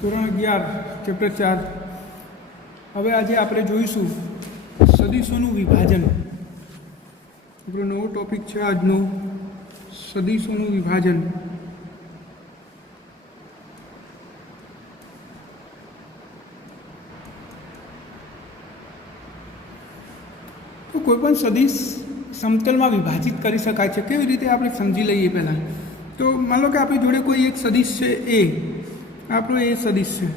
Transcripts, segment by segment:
ધોરણ 11 ચેપ્ટર 4 હવે આજે આપણે જોઈશું સદીશોનું વિભાજન। આપણો નવો ટોપિક છે આજનો સદીશોનું વિભાજન। તો કોઈપણ સદીશ સમતલમાં વિભાજિત કરી શકાય છે। કેવી રીતે આપણે સમજી લઈએ પહેલાં। તો માન લો કે આપણી જોડે કોઈ એક સદીશ છે એ, આપણો એ સદીશ છે,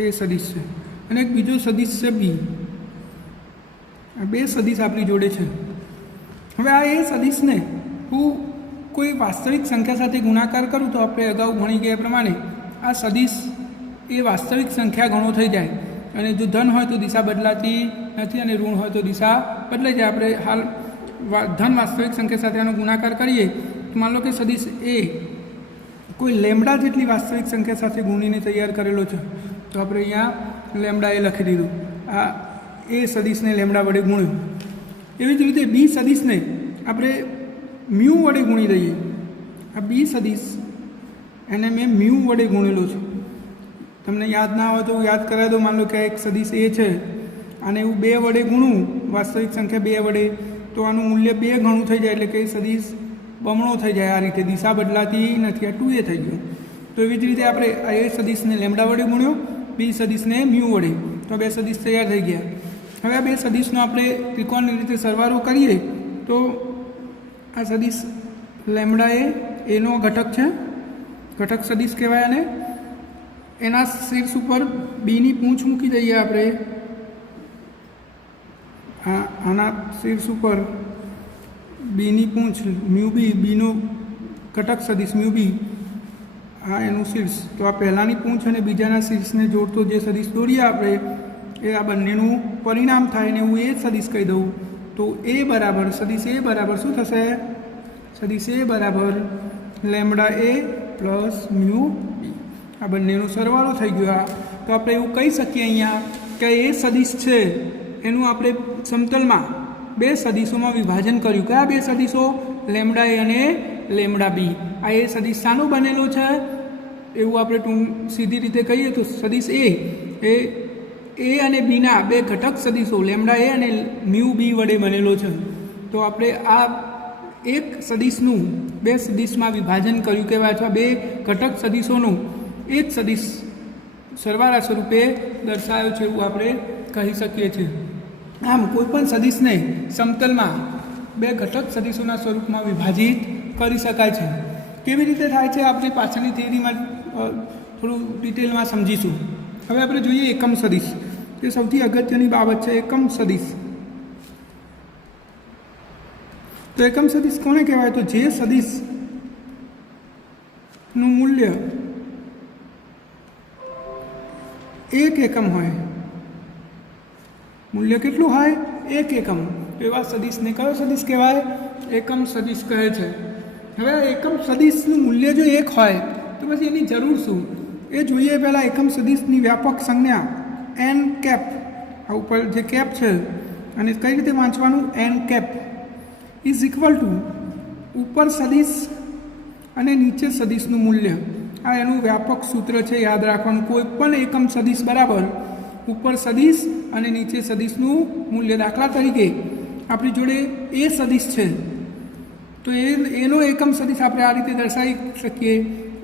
એ સદીશ છે, અને એક બીજો સદીશ છે બી। આ બે સદીશ આપણી જોડે છે। હવે આ એ સદીશને હું કોઈ વાસ્તવિક સંખ્યા સાથે ગુણાકાર કરું તો આપણે અગાઉ ભણી ગયા પ્રમાણે આ સદીશ એ વાસ્તવિક સંખ્યા ગણો થઈ જાય, અને જો ધન હોય તો દિશા બદલાતી નથી અને ઋણ હોય તો દિશા બદલાઈ જાય। આપણે હાલ ધન વાસ્તવિક સંખ્યા સાથે આનો ગુણાકાર કરીએ તો માન લો કે સદીશ એ કોઈ લેમડા જેટલી વાસ્તવિક સંખ્યા સાથે ગુણીને તૈયાર કરેલો છે, તો આપણે અહીંયા લેમડા એ લખી દીધું। આ એ સદીશને લેમડા વડે ગુણ્યું। એવી જ રીતે બી સદીશને આપણે મ્યુ વડે ગુણી દઈએ। આ બી સદીશ એને મેં મ્યુ વડે ગુણેલો છે। તમને યાદ ના હોય તો યાદ કરાવી દો। માન લો કે એક સદીશ એ છે, અને એવું 2 વડે ગુણું, વાસ્તવિક સંખ્યા 2 વડે, તો આનું મૂલ્ય 2 ગણું થઈ જાય, એટલે કે સદીશ બમણો થઈ જાય। આ રીતે દિશા બદલાતી નથી, આ 2a થઈ ગયું। તો એવી જ રીતે આપણે આ એ સદીશને લેમડા વડે ગુણ્યો, બી સદીશને મ્યુ વડે, તો 2 સદીશ તૈયાર થઈ ગયા। હવે આ 2 સદીશનો આપણે ત્રિકોણની રીતે સરવાળો કરીએ તો આ સદીશ લેમડા એનો ઘટક છે, ઘટક સદીશ કહેવાય। અને એના શીર્ષ ઉપર બીની પૂંછ મૂકી દઈએ આપણે। આના શીર્ષ ઉપર બીની પૂંછ મ્યુ બી, બીનો ઘટક સદીશ મ્યુ બી, આ એનું શીર્ષ। તો આ પહેલાંની પૂંછ અને બીજાના શીર્ષને જોડતો જે સદીશ દોરીએ આપણે, એ આ બંનેનું પરિણામ થાય, ને હું એ સદીશ કહી દઉં તો એ બરાબર, સદીશ એ બરાબર શું થશે? સદીશ એ બરાબર લેમડા એ પ્લસ મ્યુ બી, આ બંનેનો સરવાળો થઈ ગયો। તો આપણે એવું કહી શકીએ અહીંયા કે એ સદીશ છે એનું આપણે સમતલમાં 2 સદીશોમાં વિભાજન કર્યું। કયા 2 સદીશો? લેમડા એ અને લેમડા બી। આ એ સદીશ શાનો બનેલો છે એવું આપણે સીધી રીતે કહીએ તો સદીશ એ અને બીના 2 ઘટક સદીશો લેમડા એ અને મ્યુ બી વડે બનેલો છે। તો આપણે આ એક સદીશનું 2 સદીશમાં વિભાજન કર્યું કહેવાય, અથવા 2 ઘટક સદીશોનું એક સદીશ સરવાળા સ્વરૂપે દર્શાવ્યો છે એવું આપણે કહી શકીએ છીએ। આમ કોઈપણ સદીશને સમતલમાં 2 ઘટક સદીશોના સ્વરૂપમાં વિભાજિત કરી શકાય છે। કેવી રીતે થાય છે આપણે પાછળની થિયરીમાં થોડું ડિટેલમાં સમજીશું। હવે આપણે જોઈએ એકમ સદીશ, તે સૌથી અગત્યની બાબત છે। એકમ સદીશ, તો એકમ સદીશ કોને કહેવાય? તો જે સદીશનું મૂલ્ય 1 એકમ હોય, મૂલ્ય કેટલું હોય? 1 એકમ, એવા સદીશને કયો સદીશ કહેવાય? એકમ સદીશ કહે છે। હવે આ એકમ સદીશનું મૂલ્ય જો 1 હોય તો પછી એની જરૂર શું એ જોઈએ। પહેલાં એકમ સદીશની વ્યાપક સંજ્ઞા એન કેપ, આ ઉપર જે કેપ છે અને કઈ રીતે વાંચવાનું? N cap is equal to ઉપર સદીશ અને નીચે સદીશનું મૂલ્ય। આ એનું વ્યાપક સૂત્ર છે, યાદ રાખવાનું। કોઈ પણ એકમ સદીશ બરાબર ઉપર સદીશ અને નીચે સદીશનું મૂલ્ય। દાખલા તરીકે આપણી જોડે એ સદીશ છે, તો એનો એકમ સદીશ આપણે આ રીતે દર્શાવી શકીએ।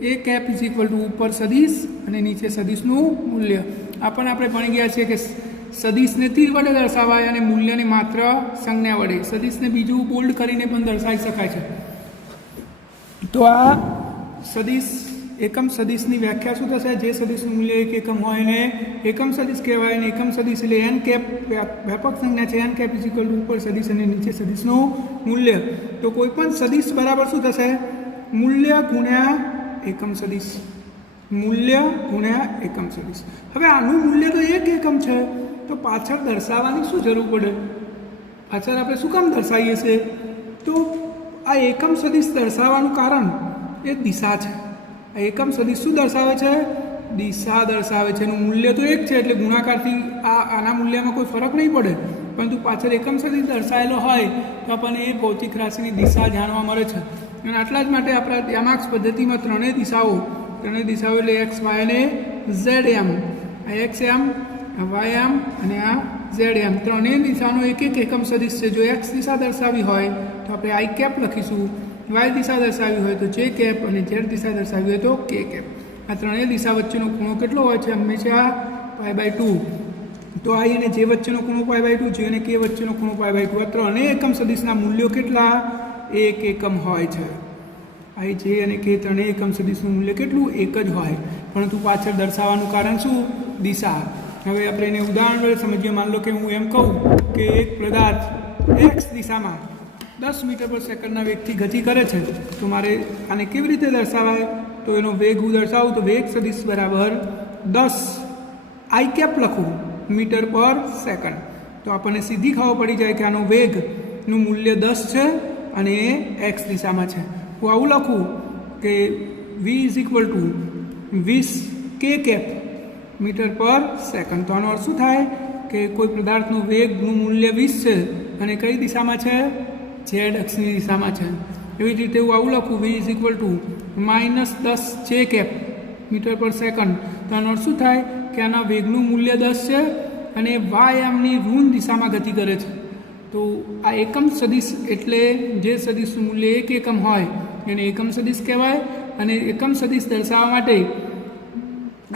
એ કેપ ઇઝ ઇક્વલ ટુ ઉપર સદીશ અને નીચે સદીશનું મૂલ્ય। આ પણ આપણે ભણી ગયા છીએ કે સદીશને તીર વડે દર્શાવાય અને મૂલ્યને માત્ર સંજ્ઞા વડે। સદીશને બીજું બોલ્ડ કરીને પણ દર્શાવી શકાય છે। તો આ સદીશ એકમ સદીશની વ્યાખ્યા શું થશે? જે સદીશનું મૂલ્ય 1 એકમ હોય ને એકમ સદીશ કહેવાય। અને એકમ સદીશ એટલે એન કેપ વ્યાપક સંજ્ઞા છે। N cap is equal to ઉપર સદીશ અને નીચે સદીશનું મૂલ્ય। તો કોઈ પણ સદીશ બરાબર શું થશે? મૂલ્ય ગુણ્યા એકમ સદીશ, મૂલ્ય ગુણ્યા એકમ સદીશ। હવે આનું મૂલ્ય તો 1 એકમ છે, તો પાછળ દર્શાવવાની શું જરૂર પડે? પાછળ આપણે શું કામ દર્શાવીએ છીએ? તો આ એકમ સદીશ દર્શાવવાનું કારણ એ દિશા છે। આ એકમ સદીશ શું દર્શાવે છે? દિશા દર્શાવે છે। એનું મૂલ્ય તો 1 છે, એટલે ગુણાકારથી આના મૂલ્યમાં કોઈ ફરક નહીં પડે, પરંતુ પાછળ એકમ સદીશ દર્શાવેલો હોય તો આપણને એ ભૌતિક રાશિની દિશા જાણવા મળે છે। અને આટલા જ માટે આપણા યામાક્સ પદ્ધતિમાં 3 દિશાઓ ત્રણેય દિશાઓ એટલે એક્સ વાય અને ઝેડ એમ. આ એક્સ એમ, આ વાય એમ અને આ ઝેડ એમ ત્રણેય દિશાનો એક એક એકમ સદિશ છે. જો એક્સ દિશા દર્શાવી હોય તો આપણે આઈ કેપ લખીશું, વાય દિશા દર્શાવી હોય તો જે કેપ અને ઝેડ દિશા દર્શાવી હોય તો કે કેપ. આ ત્રણેય દિશા વચ્ચેનો ખૂણો કેટલો હોય છે? હંમેશા π/2. તો આઈ અને જે વચ્ચેનો ખૂણો π/2, જે અને કે વચ્ચેનો ખૂણો π/2. આ ત્રણેય એકમ સદિશના મૂલ્યો કેટલા? 1 એકમ હોય છે. આઈ, જે અને કે ત્રણેય એકમ સદિશનું મૂલ્ય કેટલું? 1 જ હોય. પરંતુ પાછળ દર્શાવવાનું કારણ શું? દિશા. હવે આપણે એને ઉદાહરણ વડે સમજીએ. માન લો કે હું એમ કહું કે એક પદાર્થ એક્સ દિશામાં 10 મીટર પર સેકન્ડના વેગથી ગતિ કરે છે, તો મારે આને કેવી રીતે દર્શાવાય? તો એનો વેગ હું દર્શાવું તો વેગ સદિશ બરાબર 10 આઈ કેપ લખું મીટર પર સેકન્ડ. તો આપણને સીધી ખબર પડી જાય કે આનો વેગનું મૂલ્ય 10 છે અને એ એક્સ દિશામાં છે. હું આવું લખું કે વી ઇઝ ઇક્વલ ટુ 20 કે કેપ મીટર પર સેકન્ડ. તો આનો અર્થ શું થાય કે કોઈ પદાર્થનું વેગનું મૂલ્ય 20 છે અને કઈ દિશામાં છે? ઝેડ અક્ષની દિશામાં છે. એવી જ રીતે હું આવું લખું વી ઇઝ ઇક્વલ ટુ -10 જે કેપ મીટર પર સેકન્ડ. તો આનો અર્થ શું થાય કે આના વેગનું મૂલ્ય 10 છે અને વાય એમની ઋણ દિશામાં ગતિ કરે છે. તો આ એકમ સદિશ એટલે જે સદિશનું મૂલ્ય 1 એકમ હોય એને એકમ સદિશ કહેવાય. અને એકમ સદિશ દર્શાવવા માટે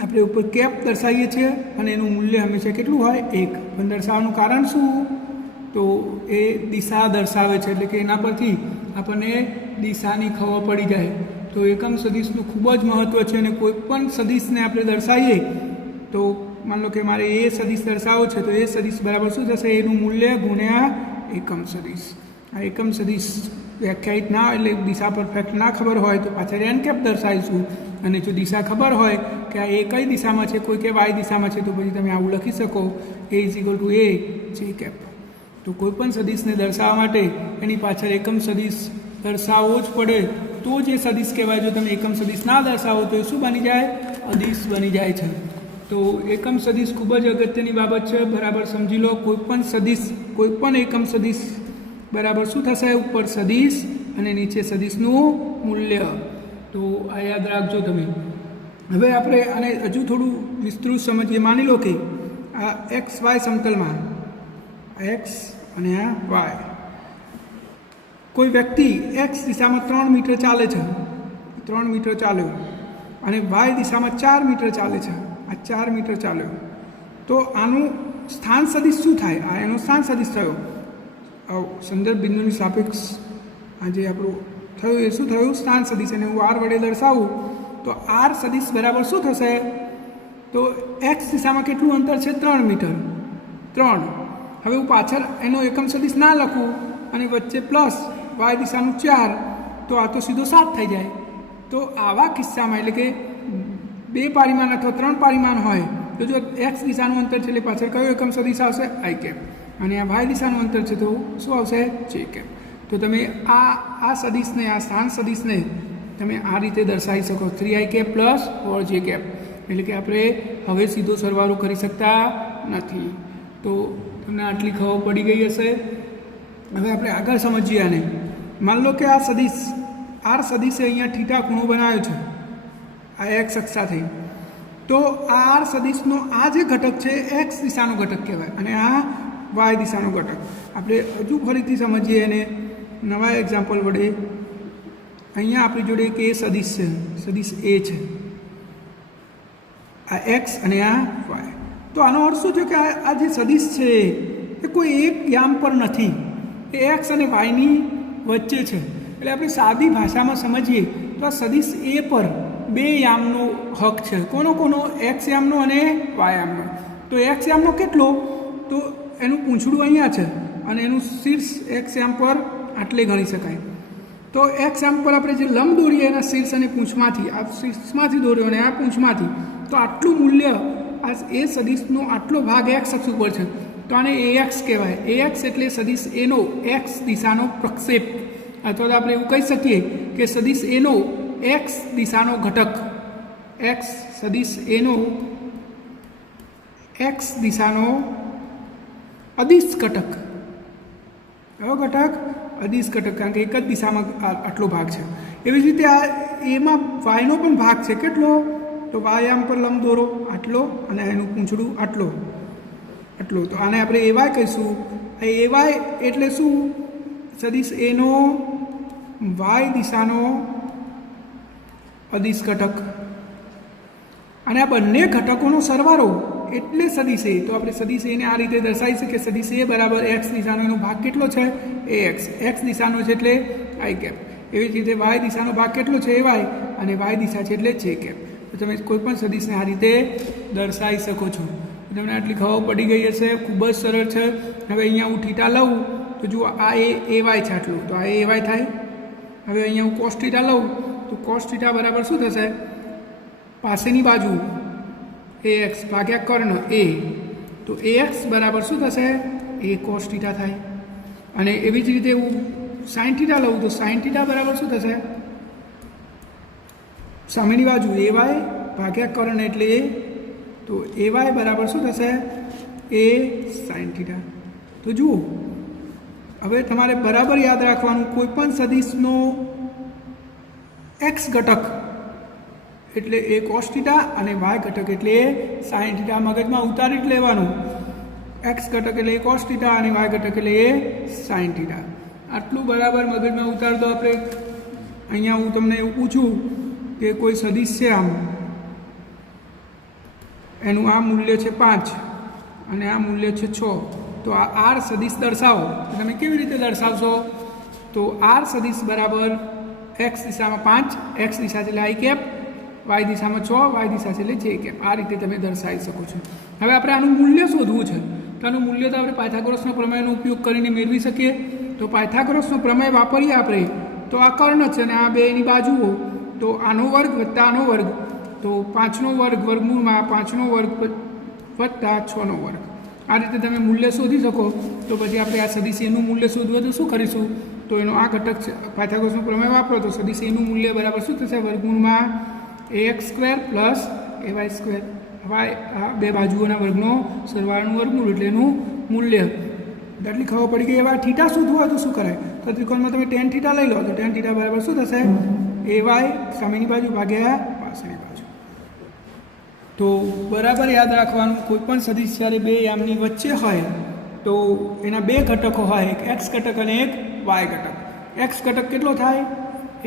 આપણે ઉપર કેપ દર્શાવીએ છીએ અને એનું મૂલ્ય હંમેશા કેટલું હોય? 1. પણ દર્શાવવાનું કારણ શું? તો એ દિશા દર્શાવે છે, એટલે કે એના પરથી આપણને દિશાની ખબર પડી જાય. તો એકમ સદિશનું ખૂબ જ મહત્ત્વ છે. અને કોઈ પણ સદિશને આપણે દર્શાવીએ તો માન લો કે મારે એ સદિશ દર્શાવો છે, તો એ સદિશ બરાબર શું થશે? એનું મૂલ્ય ગુણ્યા એકમ સદિશ. આ એકમ સદિશ વ્યાખ્યાયિત ના એટલે દિશા પરફેક્ટ ના ખબર હોય તો પાછળ એન કેપ દર્શાવીશું. અને જો દિશા ખબર હોય કે આ એ કઈ દિશામાં છે, કોઈ કે વાય દિશામાં છે, તો પછી તમે આવું લખી શકો A is equal to A J cap. તો કોઈ પણ સદિશને દર્શાવવા માટે એની પાછળ એકમ સદિશ દર્શાવવો જ પડે તો જ એ સદિશ કહેવાય. જો તમે એકમ સદિશ ના દર્શાવો તો એ શું બની જાય? અદિશ બની જાય છે. તો એકમ સદિશ ખૂબ જ અગત્યની બાબત છે. બરાબર સમજી લો. કોઈ પણ સદિશ, કોઈ પણ એકમ સદિશ બરાબર શું થશે? ઉપર સદિશ અને નીચે સદિશનું મૂલ્ય. તો આ યાદ રાખજો તમે. હવે આપણે આને હજુ થોડું વિસ્તૃત સમજીએ. માની લો કે આ એક્સ વાય સમતલમાં એક્સ અને આ વાય, કોઈ વ્યક્તિ એક્સ દિશામાં 3 મીટર ચાલે છે, 3 મીટર ચાલ્યો, અને વાય દિશામાં 4 મીટર ચાલે છે, આ 4 મીટર ચાલ્યો. તો આનું સ્થાન સદિશ શું થાય? આ એનો સ્થાન સદિશ થયો. સંદર્ભ બિંદુની સાપેક્ષ આ જે આપણું થયું એ શું થયું? સ્થાન સદિશ. અને હું આર વડે દર્શાવું તો આર સદિશ બરાબર શું થશે? તો એક્સ દિશામાં કેટલું અંતર છે? 3 મીટર. 3. હવે હું પાછળ એનો એકમ સદિશ ના લખું અને વચ્ચે પ્લસ વાય દિશાનું 4, તો આ તો સીધો 7 થઈ જાય. તો આવા કિસ્સામાં એટલે કે 2 પરિમાણ અથવા 3 પરિમાણ હોય તો જો એક્સ દિશાનું અંતર છે એટલે પાછળ કયો એકમ સદિશ આવશે? I cap. અને આ વાય દિશાનું અંતર છે તો શું આવશે? જે કેપ. તો તમે આ સદિશને, આ સ્થાન સદિશને તમે આ રીતે દર્શાવી શકો 3i કેપ પ્લસ ઓર જે કેપ. એટલે કે આપણે હવે સીધો સરવાળો કરી શકતા નથી. તો તમને આટલી ખબર પડી ગઈ હશે. હવે આપણે આગળ સમજીએ આને. માન લો કે આ સદિશ આર સદિશે અહીંયા થીટા ખૂણો બનાવ્યો છે આ એક્સ અક્ષ સાથે. તો આ આર સદિશનો આ જે ઘટક છે એક્સ દિશાનો ઘટક કહેવાય અને આ વાય દિશાનો ઘટક. આપણે હજુ ફરીથી સમજીએ એને નવા એક્ઝામ્પલ વડે. અહીંયા આપણી જોડે એક એ સદિશ છે, સદિશ એ છે, આ એક્સ અને આ વાય. તો આનો અર્થ શું છે કે આ જે સદિશ છે એ કોઈ એક યામ પર નથી, એ એક્સ અને વાયની વચ્ચે છે. એટલે આપણે સાદી ભાષામાં સમજીએ તો આ સદિશ એ પર 2 યામનો હક છે. કોનો? એક્સ યામનો અને વાય યામનો. તો એક્સ યામનો કેટલો? તો એનું પૂંછડું અહીંયા છે અને એનું શીર્ષ એક્સ યામ પર આટલે ગણી શકાય. તો એક્સ યામ પર આપણે જે લંબ દોરીએ એના શીર્ષ અને પૂંછમાંથી, આ શીર્ષમાંથી દોર્યો અને આ પૂંછમાંથી, તો આટલું મૂલ્ય આ એ સદિશનો આટલો ભાગ એક્સ અક્ષ ઉપર છે. તો આને એએક્સ કહેવાય. એએક્સ એટલે સદિશ એનો એક્સ દિશાનો પ્રક્ષેપ, અથવા તો આપણે એવું કહી શકીએ કે સદિશ એનો એક્સ દિશાનો ઘટક. એક્સ સદિશ એનો એક્સ દિશાનો અદિશ ઘટક. કયો ઘટક? અદિશ ઘટક. કારણ કે એક જ દિશામાં આટલો ભાગ છે. એવી જ રીતે આ એમાં વાયનો પણ ભાગ છે કેટલો, તો વાય આમ પર લંબ દોરો આટલો અને એનું પૂંછડું આટલો આટલો, તો આને આપણે એવાય કહીશું. આ એવાય એટલે શું, સદિશ એનો વાય દિશાનો અદિશ ઘટક, અને આ બંને ઘટકોનો સરવાળો એટલે સદિશ એ. તો આપણે સદિશ એને આ રીતે દર્શાવી શકીએ, સદિશ એ બરાબર એક્સ દિશાનો એનો ભાગ કેટલો છે, એ એક્સ દિશાનો છે એટલે આઈ કેપ. એવી જ રીતે વાય દિશાનો ભાગ કેટલો છે, એ વાય, અને વાય દિશા છે એટલે જે કેપ. તો તમે કોઈ પણ સદિશને આ રીતે દર્શાવી શકો છો. તમને આટલી ખબર પડી ગઈ હશે, ખૂબ જ સરળ છે. હવે અહીંયા હું થીટા લઉં તો જુઓ આ એ વાય છે આટલું, તો આ એ વાય થાય. હવે અહીંયા હું કોસ થીટા લઉં તો કોસ થીટા બરાબર શું થશે, પાસેની બાજુ એ એક્સ ભાગ્યા કર્ણ એ, તો એ એક્સ બરાબર શું થશે, એ કોસ થીટા થાય. અને એવી જ રીતે હું સાઇન થીટા લઉં તો સાઇન થીટા બરાબર શું થશે, સામેની બાજુ એ વાય ભાગ્યા કર્ણ એટલે એ, તો એ વાય બરાબર શું થશે, એ સાઇન થીટા. તો જુઓ હવે તમારે બરાબર યાદ રાખવાનું, કોઈ પણ સદિશનો એક્સ ઘટક એટલે એ કોસ થીટા અને વાય ઘટક એટલે એ સાઇન થીટા મગજમાં ઉતારી જ લેવાનું. એક્સ ઘટક એટલે એ કોસ થીટા અને વાય ઘટક એટલે એ સાઇન થીટા. આટલું બરાબર મગજમાં ઉતારતો આપણે. અહીંયા હું તમને એવું પૂછું કે કોઈ સદિશ છે આમ, એનું આ મૂલ્ય છે 5 અને આ મૂલ્ય છે 6, તો આ આર સદિશ દર્શાવો. તો તમે કેવી રીતે દર્શાવશો, તો આર સદિશ બરાબર એક્સ દિશામાં 5, એક્સ દિશા છે એટલે આઈ કેપ, વાય દિશામાં 6, વાય દિશા છે એટલે જે કેપ. આ રીતે તમે દર્શાવી શકો છો. હવે આપણે આનું મૂલ્ય શોધવું છે, તો આનું મૂલ્ય તો આપણે પાયથાગોરસનો પ્રમેયનો ઉપયોગ કરીને મેળવી શકીએ. તો પાયથાગોરસનો પ્રમેય વાપરીએ આપણે, તો આ કર્ણ છે અને આ બેની બાજુઓ, તો આનો વર્ગ વત્તા આનો વર્ગ, તો 5નો વર્ગ વર્ગમૂળમાં 5નો વર્ગ વત્તા 6નો વર્ગ. આ રીતે તમે મૂલ્ય શોધી શકો. તો પછી આપણે આ સદિશ એનું મૂલ્ય શોધવું તો શું કરીશું, તો એનો આ ઘટક છે, પાયથાગોરસનો પ્રમેય વાપરો તો સદિશ એનું મૂલ્ય બરાબર શું થશે, વર્ગમૂળમાં ax² પ્લસ ay². વાય આ બે બાજુઓના વર્ગનો સરવાળાનું વર્ગમૂળ એટલે એનું મૂલ્ય. એટલી ખબર પડી ગઈ. એવા થીટા શોધવું હોય તો શું કરાય, તો ત્રિકોણમાં તમે tan થીટા લઈ લો તો tan થીટા બરાબર શું થશે, ay સામેની બાજુ ભાગ્યા પાછળની બાજુ. તો બરાબર યાદ રાખવાનું, કોઈ પણ સદિશ જ્યારે બે યામની વચ્ચે હોય તો એના બે ઘટકો હોય, એક એક્સ ઘટક અને એક વાય ઘટક. એક્સ ઘટક કેટલો થાય,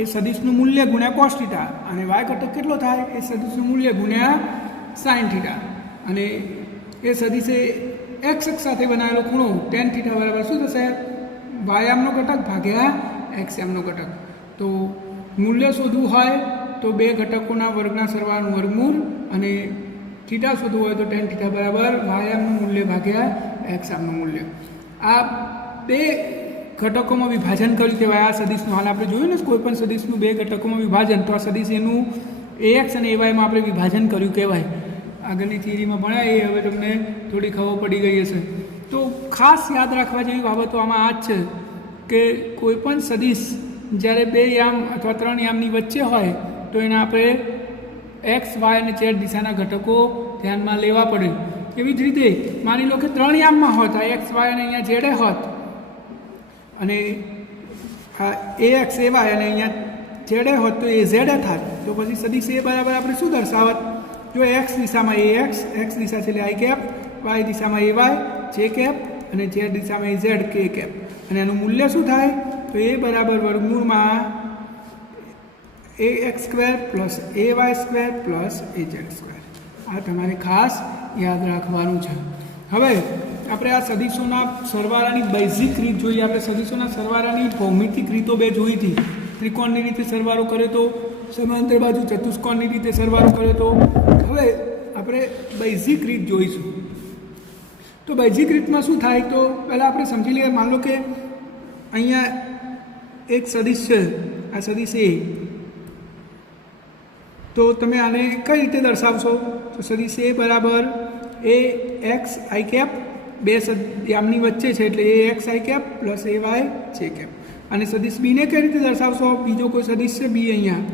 એ સદિશનું મૂલ્ય ગુણ્યા કોસ થીટા, અને વાય ઘટક કેટલો થાય, એ સદિશનું મૂલ્ય ગુણ્યા સાઇન થીટા. અને એ સદિશે એક્સ અક્ષ સાથે બનાવેલો ખૂણો tan થીટા બરાબર શું થશે, વાય યામનો ઘટક ભાગ્યા એક્સ યામનો ઘટક. તો મૂલ્ય શોધવું હોય તો બે ઘટકોના વર્ગના સરવાળાનું વર્ગમૂળ, અને થીટા શોધવું હોય તો tan થીટા બરાબર વાય યામનું મૂલ્ય ભાગ્યા એક્સ યામનું મૂલ્ય. આ બે ઘટકોમાં વિભાજન કર્યું કહેવાય આ સદિશનું. હાલ આપણે જોયું ને કોઈ પણ સદિશનું બે ઘટકોમાં વિભાજન, તો આ સદિશ એનું એક્સ અને એવાયમાં આપણે વિભાજન કર્યું કહેવાય. આગળની થિયરીમાં ભણાય એ હવે તમને થોડી ખબર પડી ગઈ હશે. તો ખાસ યાદ રાખવા જેવી બાબતો આમાં આ જ છે કે કોઈ પણ સદિશ જ્યારે બે યામ અથવા 3 યામની વચ્ચે હોય તો એના આપણે એક્સ વાય અને ઝેડ દિશાના ઘટકો ધ્યાનમાં લેવા પડે. એવી જ રીતે માની લો કે 3 યામમાં હોત, આ એક્સ વાય અને અહીંયા ઝેડે હોત, અને આ એ એક્સ એ વાય અને અહીંયા ઝેડે હોત તો એ ઝેડે થાત. તો પછી સદિશ એ બરાબર આપણે શું દર્શાવત, જો એક્સ દિશામાં એ એક્સ દિશા છે એટલે આઈ કેપ, વાય દિશામાં એ વાય જે કેપ, અને ઝેડ દિશામાં એ ઝેડ કે કેપ. અને એનું મૂલ્ય શું થાય, તો એ બરાબર વર્ગમૂળમાં ax² plus ay² plus az². આ તમારે ખાસ યાદ રાખવાનું છે. હવે આપણે આ સદિશોના સરવાળાની બેઝિક રીત જોઈએ. આપણે સદિશોના સરવાળાની ભૌમિતિક રીતો બે જોઈ હતી. ત્રિકોણની રીતે સરવાળો કરે તો, સમાંતર બાજુ ચતુષ્કોણની રીતે સરવાળો કરે તો. હવે આપણે બેઝિક રીત જોઈશું. તો બેઝિક રીતમાં શું થાય, તો પહેલાં આપણે સમજી લઈએ. માન લો કે અહીંયા એક સદિશ છે, આ સદિશ એ, તો તમે આને કઈ રીતે દર્શાવશો, તો સદિશ એ બરાબર એ એક્સ આઈ કેપ, બે યામની વચ્ચે છે એટલે A X I cap plus A Y J cap. અને સદિશ બીને કઈ રીતે દર્શાવશો, બીજો કોઈ સદિશ છે બી અહીંયા,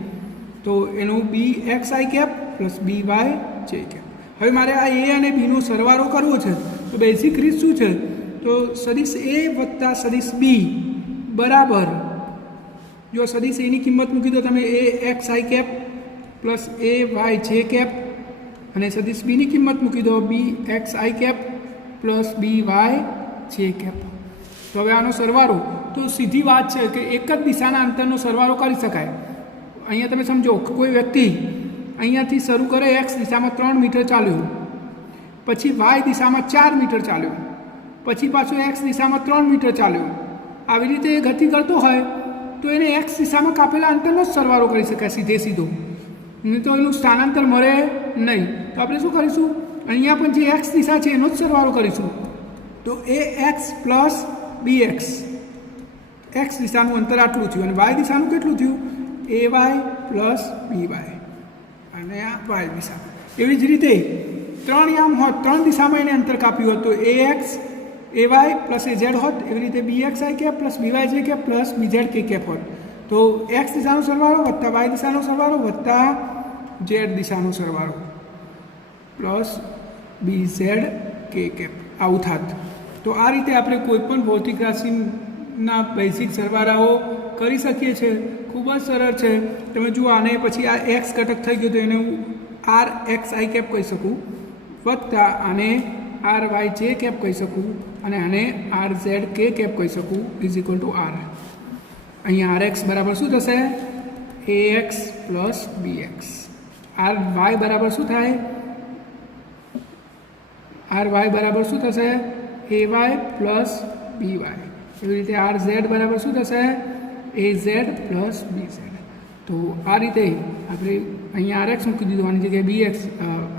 તો એનું B X I cap plus B Y J cap. હવે મારે આ એ અને બીનો સરવાળો કરવો છે, તો બેઝિક રીત શું છે, તો સદિશ એ વત્તા સદિશ બી બરાબર જો સદિશ એની કિંમત મૂકી દો તમે A X I cap plus A Y J cap, અને સદિશ બીની કિંમત મૂકી દો B X I cap plus B Y J cap. તો હવે આનો સરવાળો તો સીધી વાત છે કે એક જ દિશાના અંતરનો સરવાળો કરી શકાય. અહીંયા તમે સમજો કોઈ વ્યક્તિ અહીંયાથી શરૂ કરે એક્સ દિશામાં 3 મીટર ચાલ્યો, પછી વાય દિશામાં 4 મીટર ચાલ્યો, પછી પાછો એક્સ દિશામાં 3 મીટર ચાલ્યો, આવી રીતે એ ગતિ કરતો હોય તો એને એક્સ દિશામાં કાપેલા અંતરનો જ સરવાળો કરી શકાય સીધે સીધો, નહીં તો એનું સ્થાનાંતર મળે નહીં. તો આપણે શું કરીશું, અહીંયા પણ જે એક્સ દિશા છે એનો જ સરવાળો કરીશું. તો A X plus B X, X દિશાનું અંતર આટલું થયું, અને વાય દિશાનું કેટલું થયું, A Y plus B Y, અને આ વાય દિશા. એવી જ રીતે 3 આમ હોત, 3 દિશામાં એને અંતર કાપ્યું હોત તો A X A Y plus A Z હોત. એવી રીતે B X I cap plus B Y J cap plus B Z K cap હોત. તો એક્સ દિશાનો સરવાળો વત્તા વાય દિશાનો સરવાળો વત્તા ઝેડ દિશાનો સરવાળો plus B Z K cap આવું થાત. તો આ રીતે આપણે કોઈપણ ભૌતિક રાશિના બેઝિક સરવાળાઓ કરી શકીએ છીએ. ખૂબ જ સરળ છે. તમે જુઓ, આને પછી આ એક્સ ઘટક થઈ ગયો તો એને હું આર એક્સ આઈ કેપ કહી શકું, વત્તા આને આર વાય જે કેપ કહી શકું, અને આને આર ઝેડ કે કેપ કહી શકું ઇઝ ઇક્વલ ટુ આર. અહીંયા આર એક્સ બરાબર શું થશે, A X plus B X. R Y બરાબર શું થાય, આર વાય બરાબર શું થશે, A Y plus B Y. એવી રીતે આર ઝેડ બરાબર શું થશે, A Z plus B Z. તો આ રીતે આપણે અહીંયા આર એક્સ મૂકી દીધું, આની જગ્યાએ બી એક્સ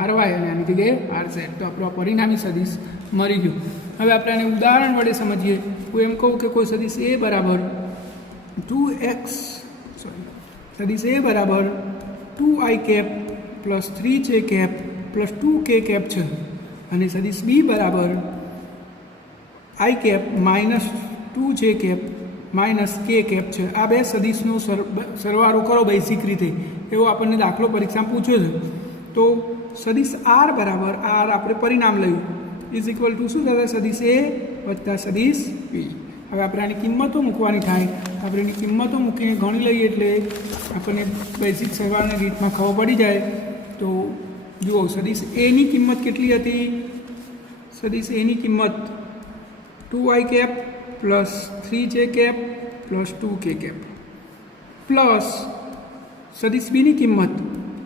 આર વાય, અને આની જગ્યાએ આર ઝેડ. તો આપણો પરિણામી સદિશ મળી ગયું. હવે આપણે આને ઉદાહરણ વડે સમજીએ. હું એમ કહું કે કોઈ સદિશ એ બરાબર 2x સદિશ એ બરાબર 2i cap plus 3j cap plus 2k cap છે, અને સદિશ બી બરાબર I cap minus 2j cap minus K cap છે. આ બે સદિશનો સરવાળો કરો બેઝિક રીતે, એવો આપણને દાખલો પરીક્ષામાં પૂછ્યો છે. તો સદિશ આર બરાબર આર આપણે પરિણામ લયું ઇઝ ઇક્વલ ટુ શું થશે, સદિશ એ વત્તા સદિશ બી. હવે આપણે આની કિંમતો મૂકવાની થાય. આપણે એની કિંમતો મૂકીને ગણી લઈએ એટલે આપણને બેઝિક સરવાળાની રીતમાં ખબર પડી જાય. તો જુઓ, સદિશ એની કિંમત કેટલી હતી, સદિશ એની કિંમત 2i cap plus 3j cap plus 2k cap plus સદિશ બીની કિંમત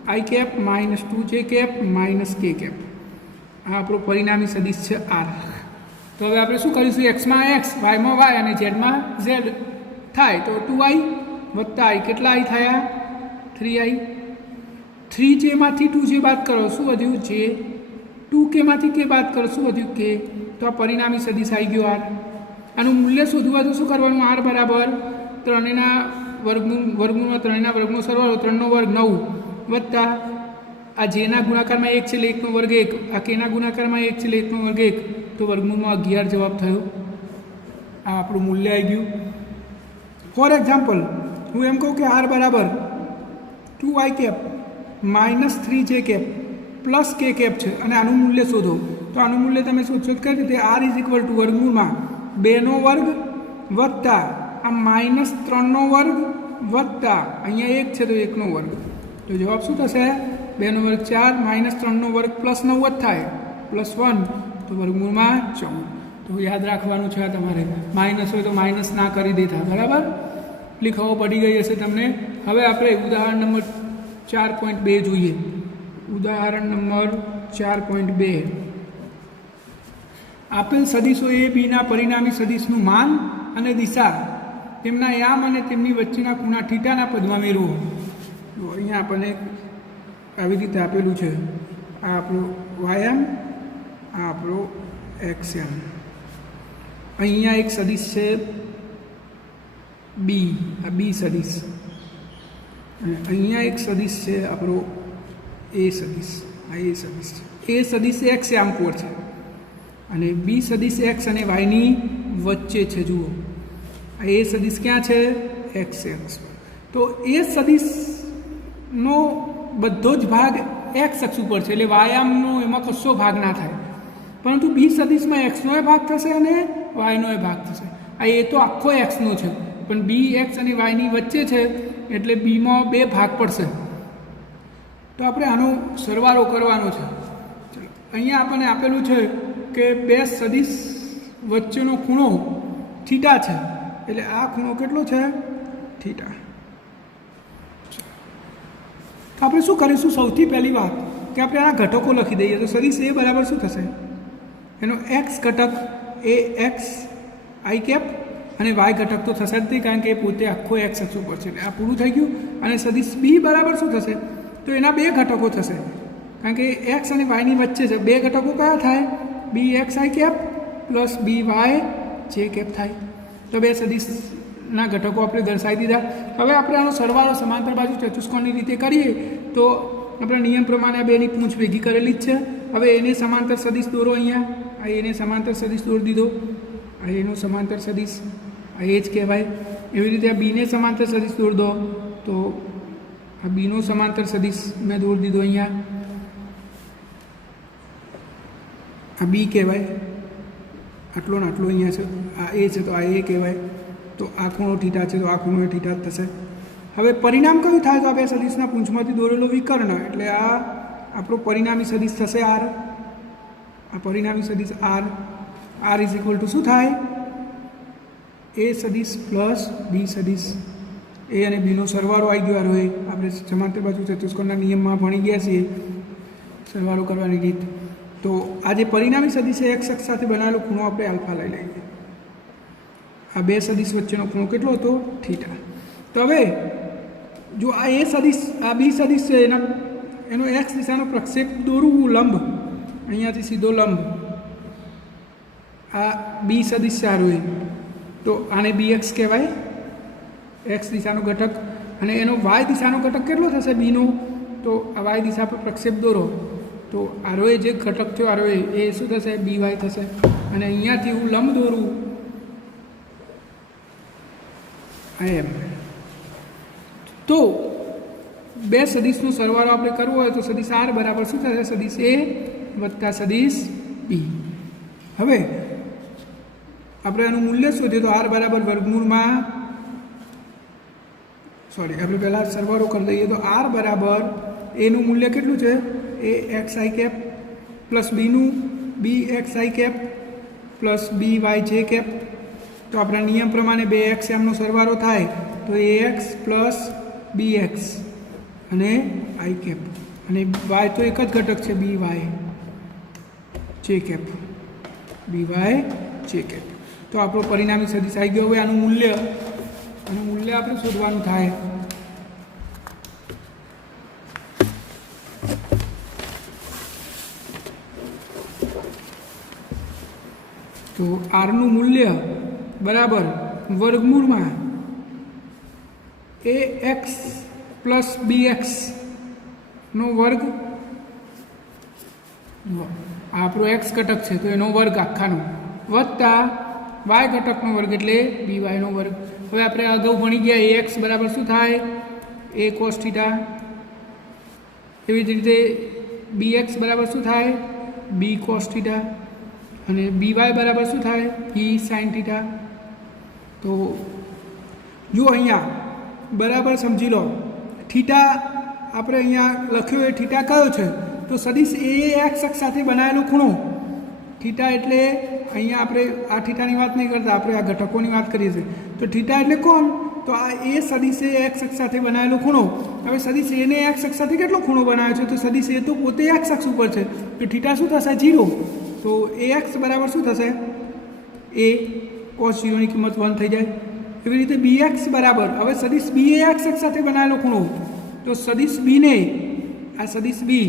I cap minus 2j cap minus K cap. આ આપણો પરિણામી સદિશ છે આર. તો હવે આપણે શું કરીશું, એક્સમાં એક્સ, વાયમાં વાય અને ઝેડમાં ઝેડ થાય. તો 2i વત્તા આઈ, કેટલા આઈ થયા, 3i. 3j માંથી 2j બાદ કરો, શું વધ્યું, જે. 2k માંથી કે બાદ કરો, શું વધ્યું, કે. તો આ પરિણામી સદિશ આવી ગયો આર. આનું મૂલ્ય શોધવું હોય તો શું કરવાનું, આર બરાબર 3ના વર્ગમૂળમાં 3ના વર્ગનો સરવાળો, 3નો વર્ગ 9 વત્તા આ જેના ગુણાકારમાં 1 છે એટલે 1નો વર્ગ 1, આ કેના ગુણાકારમાં 1 છે એટલે 1નો વર્ગ 1, તો વર્ગમૂળમાં 11 જવાબ થયો. આ આપણું મૂલ્ય આવી ગયું. ફોર એક્ઝામ્પલ, હું એમ કહું કે આર બરાબર 2i cap minus 3j cap plus K cap છે, અને આનું મૂલ્ય શોધો. તો આનું મૂલ્ય તમે શોધ કરી રીતે આર ઇઝ ઇક્વલ ટુ વર્ગમૂળમાં 2નો વર્ગ વત્તા આ માઇનસ 3નો વર્ગ વત્તા અહીંયા 1 છે તો 1નો વર્ગ. તો જવાબ શું થશે, 2નો વર્ગ 4 માઇનસ 3નો વર્ગ પ્લસ 9 જ થાય, પ્લસ 1, તો વર્ગમૂળમાં 14. તો યાદ રાખવાનું છે આ તમારે. માઇનસ હોય તો માઇનસ ના કરી દેતા, બરાબર. એટલી ખબર પડી ગઈ હશે તમને. હવે આપણે ઉદાહરણ નંબર 4.2 જોઈએ. ઉદાહરણ નંબર 4.2. આપેલ સદિશો એ બીના પરિણામી સદિશનું માન અને દિશા તેમના યામ અને તેમની વચ્ચેના ખૂણા થીટાના પદમાં મેળવો. તો અહીંયા આપણને આવી રીતે આપેલું છે. આ આપણો વાયમ, આ આપણો એક્સએમ. અહીંયા એક સદિશ છે બી, આ બી સદિશ, અને અહીંયા એક સદિશ છે આપણો એ સદિશ, આ એ સદિશ છે. એ સદિશ એક્સ યામ કોર છે, અને બી સદિશ એક્સ અને વાયની વચ્ચે છે. જુઓ, આ એ સદિશ ક્યાં છે, એક્સ એક્સ. તો એ સદિશનો બધો જ ભાગ એક્સ અક્ષ ઉપર છે, એટલે વાયામનો એમાં કશો ભાગ ના થાય. પરંતુ બી સદિશમાં એક્સનો ભાગ થશે અને વાયનો ભાગ થશે. આ એ તો આખો એક્સનો છે, પણ બી એક્સ અને વાયની વચ્ચે છે એટલે બીમાં 2 ભાગ પડશે, તો આપણે આનો સરવાળો કરવાનો છે. ચલો, અહીંયા આપણને આપેલું છે કે 2 સદિશ વચ્ચેનો ખૂણો થીટા છે, એટલે આ ખૂણો કેટલો છે? થીટા. તો આપણે શું કરીશું? સૌથી પહેલી વાત કે આપણે આ ઘટકો લખી દઈએ. તો સદિશ એ બરાબર શું થશે? એનો એક્સ ઘટક એ એક્સ આઈ કેપ અને વાય ઘટક તો થશે જ નહીં, કારણ કે એ પોતે આખો એક્સ અક્ષ ઉપર છે. આ પૂરું થઈ ગયું. અને સદિશ બી બરાબર શું થશે? તો એના 2 ઘટકો થશે, કારણ કે એક્સ અને વાયની વચ્ચે છે. 2 ઘટકો કયા થાય? B X I cap plus B Y J cap થાય. તો 2 સદિશના ઘટકો આપણે દર્શાવી દીધા. હવે આપણે આનો સરવાળો સમાંતર બાજુ ચતુષ્કોણની રીતે કરીએ તો આપણે નિયમ પ્રમાણે આ 2ની પૂંછ ભેગી કરેલી જ છે. હવે એને સમાંતર સદિશ દોરો. અહીંયા આ એને સમાંતર સદિશ દોરી દીધો. આ એનો સમાંતર સદિશ આ એ જ કહેવાય. એવી રીતે આ બીને સમાંતર સદિશ દોરી દો. તો આ બીનો સમાંતર સદિશ મેં દોરી દીધો. અહીંયા આ બી કહેવાય, આટલો ને આટલો અહીંયા છે. આ એ છે તો આ એ કહેવાય. તો આ ખૂણો થીટા છે તો આ ખૂણો થીટા જ થશે. હવે પરિણામ કયું થાય? તો આ 2 સદિશના પૂંછમાંથી દોરેલો વિકર્ણ, એટલે આ આપણો પરિણામી સદિશ થશે આર. આ પરિણામી સદિશ R. R is equal to શું થાય? એ સદિશ પ્લસ બી સદિશ. એ અને બીનો સરવાળો આવી ગયો. આરો એ આપણે સમાંતર બાજુ ચતુષ્કોણના નિયમમાં ભણી ગયા છીએ સરવાળો કરવાની રીત. તો આ જે પરિણામી સદિશ છે એક્સ અક્ષ સાથે બનાવેલો ખૂણો આપણે આલ્ફા લઈ લઈએ. આ 2 સદિશ વચ્ચેનો ખૂણો કેટલો હતો? થીટા. તો હવે જો આ એ સદિશ આ બી સદિશ છે એનો એક્સ દિશાનો પ્રક્ષેપ દોરવું લંબ, અહીંયાથી સીધો લંબ. આ બી સદિશ સારું એ તો આને બી એક્સ કહેવાય, એક્સ દિશાનો ઘટક. અને એનો વાય દિશાનો ઘટક કેટલો થશે બીનો? તો આ વાય દિશા પર પ્રક્ષેપ દોરો તો આરોએ જે ઘટક થયો આરોએ એ શું થશે? બી વાય થશે. અને અહીંયાથી હું લંબ દોરું એમ. તો 2 સદિશનો સરવાળો આપણે કરવો હોય તો સદિશ આર બરાબર શું થશે? સદિશ એ વત્તા સદિશ બી. હવે આપણે આનું મૂલ્ય શોધીએ તો આર બરાબર વર્ગમૂળમાં આપણે પહેલાં સરવાળો કરી દઈએ. તો આર બરાબર એનું મૂલ્ય કેટલું છે? A X I cap plus બીનું B X I cap plus B Y J cap. તો આપણા નિયમ પ્રમાણે 2 એક્સ એમનો સરવાળો થાય તો A X plus B x અને આઈ કેપ, અને વાય તો એક જ ઘટક છે બી વાય જે કેપ. બી વાય જે કેપ. તો આપણો પરિણામી સદિશ આવી ગયો. હવે આનું મૂલ્ય આપણે શોધવાનું થાય. તો આરનું મૂલ્ય બરાબર વર્ગમૂળમાં એ એક્સ પ્લસ બી એક્સનો વર્ગ. આપણો એક્સ ઘટક છે તો એનો વર્ગ આખાનો વત્તા વાય ઘટકનો વર્ગ એટલે બી વાયનો વર્ગ. હવે આપણે અગાઉ ભણી ગયા એ એક્સ બરાબર શું થાય? A cos theta. એવી જ રીતે બી એક્સ બરાબર શું થાય? B cos theta. અને બી વાય બરાબર શું થાય? B sine theta. તો જો અહીંયા બરાબર સમજી લો, થીટા આપણે અહીંયા લખ્યો એ થીટા કયો છે? તો સદિશ એ એક્સ અક્ષ સાથે બનાવેલો ખૂણો થીટા. એટલે અહીંયા આપણે આ થીટાની વાત નહીં કરતા, આપણે આ ઘટકોની વાત કરીએ છીએ. તો થીટા એટલે કોણ? તો આ એ સદિશ એ એક્સ અક્ષ સાથે બનાવેલો ખૂણો. હવે સદિશ એને એક્સ અક્ષ સાથે કેટલો ખૂણો બનાવ્યો છે? તો સદિશ એ તો પોતે એક્સ અક્ષ ઉપર છે તો થીટા શું થશે? 0. તો એ એક્સ બરાબર શું થશે? એ કોસ 0ની કિંમત 1 થઈ જાય. એવી રીતે બી એક્સ બરાબર, હવે સદિશ બી એ એક્સ અક્ષ સાથે બનાવેલો ખૂણો તો સદિશ બીને આ સદિશ બી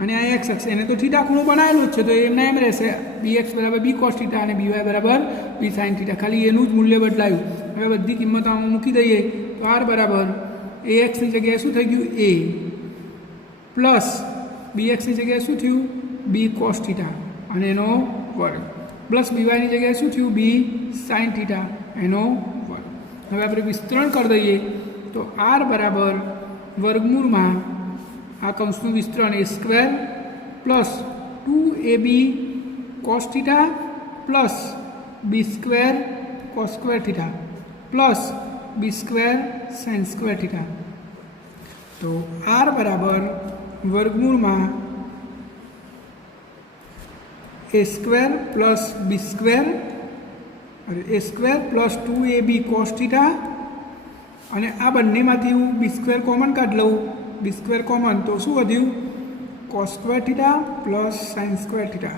અને આ એક્સ અક્ષ એને તો થીટા ખૂણો બનાવેલો જ છે તો એમના એમ રહેશે. બી એક્સ બરાબર બી કોસ થીટા અને બી વાય બરાબર બી સાઇન થીટા. ખાલી એનું જ મૂલ્ય બદલાયું. હવે બધી કિંમત આમાં મૂકી દઈએ તો આર બરાબર એ એક્સની જગ્યાએ શું થઈ ગયું? એ પ્લસ બી એક્સની જગ્યાએ શું થયું? બી કોસ થીટા અને એનો વર્ગ પ્લસ બી વાયની જગ્યાએ શું થયું? બી સાઇન થીટા એનો વર્ગ. હવે આપણે વિસ્તરણ કરી દઈએ તો આર બરાબર વર્ગમૂળમાં આ કૌંસનું વિસ્તરણ A square plus 2ab cos theta plus B square cos square theta plus B square sine square theta. तो आर बराबर वर्गमूल में A square plus B square और A square plus 2ab cos theta અને આ બંનેમાંથી હું બી સ્ક્વેર કોમન કાઢ લઉં, બી સ્ક્વેર કોમન તો શું વધ્યું cos square theta plus sine square theta